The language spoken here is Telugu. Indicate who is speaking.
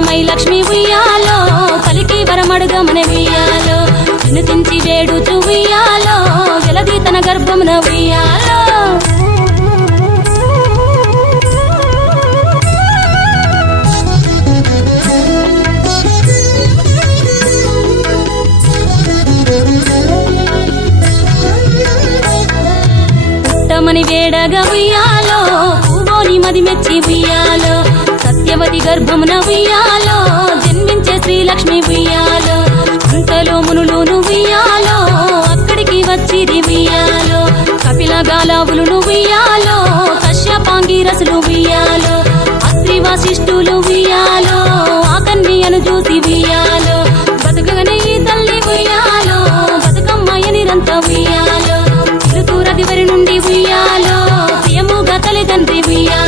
Speaker 1: వరమై లక్ష్మి ఉయ్యాలో కలికి వరమడుగమని ఉయ్యాలో వినుతించి వేడుచు ఉయ్యాలో వెలది తన గర్భమున ఉయ్యాలో. పుట్టమని వేడగా ఉయ్యాలో పూవోని మది మెచ్చి ఉయ్యాలో సత్యవతి గర్భమున ఉయ్యాలో జన్మించే శ్రీలక్ష్మి ఉయ్యాలో అంతలో మునులును ఉయ్యాలో అక్కడికి వచ్చిది ఉయ్యాలో కపిల గాలావులు ఉయ్యాలో కశ్యపాంగి రసులు ఉయ్యాలో అత్రి వాసిష్ఠులు ఉయ్యాలో ఆ కన్యను చూసి ఉయ్యాలో బతుకగనే ఈ తల్లి ఉయ్యాలో బతుకమ్మ నిరంత ఉయ్యాలో తిరుతూరదివరి నుండి ఉయ్యాలో ప్రియముగా తల్లిదండ్రి ఉయ్యాలో.